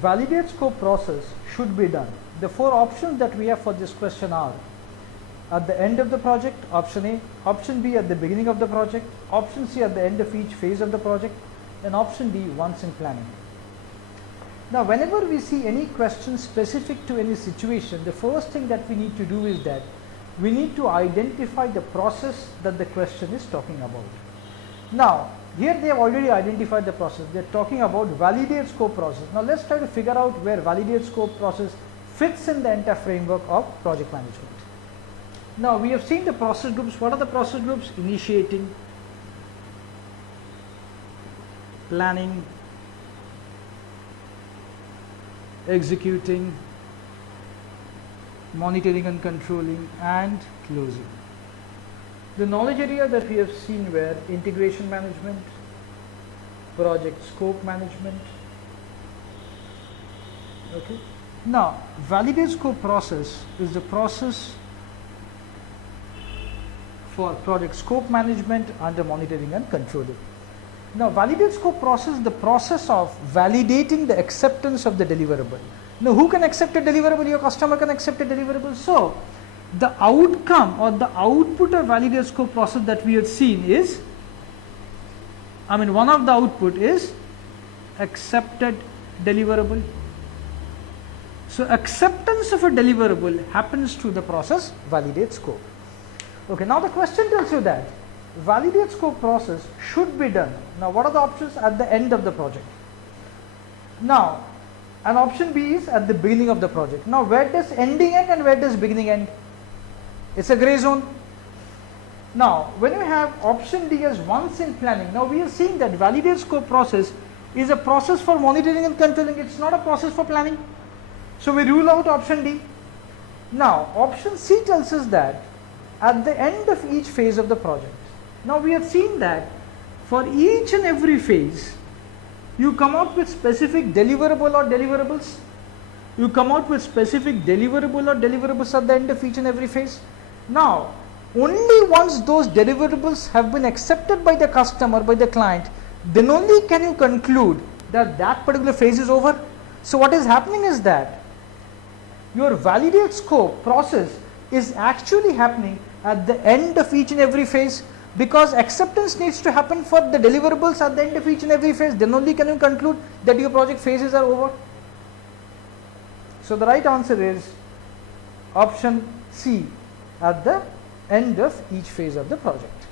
validate scope process should be done. The four options that we have for this question are at the end of the project, option A, option B at the beginning of the project, option C at the end of each phase of the project, and option D once in planning. Now, whenever we see any question specific to any situation, the first thing that we need to do is that we need to identify the process that the question is talking about. Now, here they have already identified the process. They are talking about validate scope process. Now, let's try to figure out where validate scope process fits in the entire framework of project management. Now, we have seen the process groups. What are the process groups? Initiating, planning, executing, monitoring and controlling, and closing. The knowledge area that we have seen were integration management, project scope management. Okay. Now, validate scope process is the process for project scope management under monitoring and controlling. Now, validate scope process is the process of validating the acceptance of the deliverable. Now, who can accept a deliverable? Your customer can accept a deliverable. So, the outcome or the output of validate scope process that we have seen is, one of the output is accepted deliverable. So, acceptance of a deliverable happens through the process validate scope. Okay, now the question tells you that validate scope process should be done. Now, what are the options? At the end of the project. Now, an option B is at the beginning of the project. Now, where does ending end and where does beginning end? It's a gray zone. Now, when you have option D as once in planning, now we are seeing that validate scope process is a process for monitoring and controlling. It's not a process for planning. So, we rule out option D. Now, option C tells us that at the end of each phase of the project. Now, we have seen that for each and every phase, you come out with specific deliverable or deliverables. You come out with specific deliverable or deliverables at the end of each and every phase. Now, only once those deliverables have been accepted by the customer, by the client, then only can you conclude that that particular phase is over. So, what is happening is that your validate scope process is actually happening at the end of each and every phase, because acceptance needs to happen for the deliverables at the end of each and every phase. Then only can you conclude that your project phases are over. So, the right answer is option C, at the end of each phase of the project.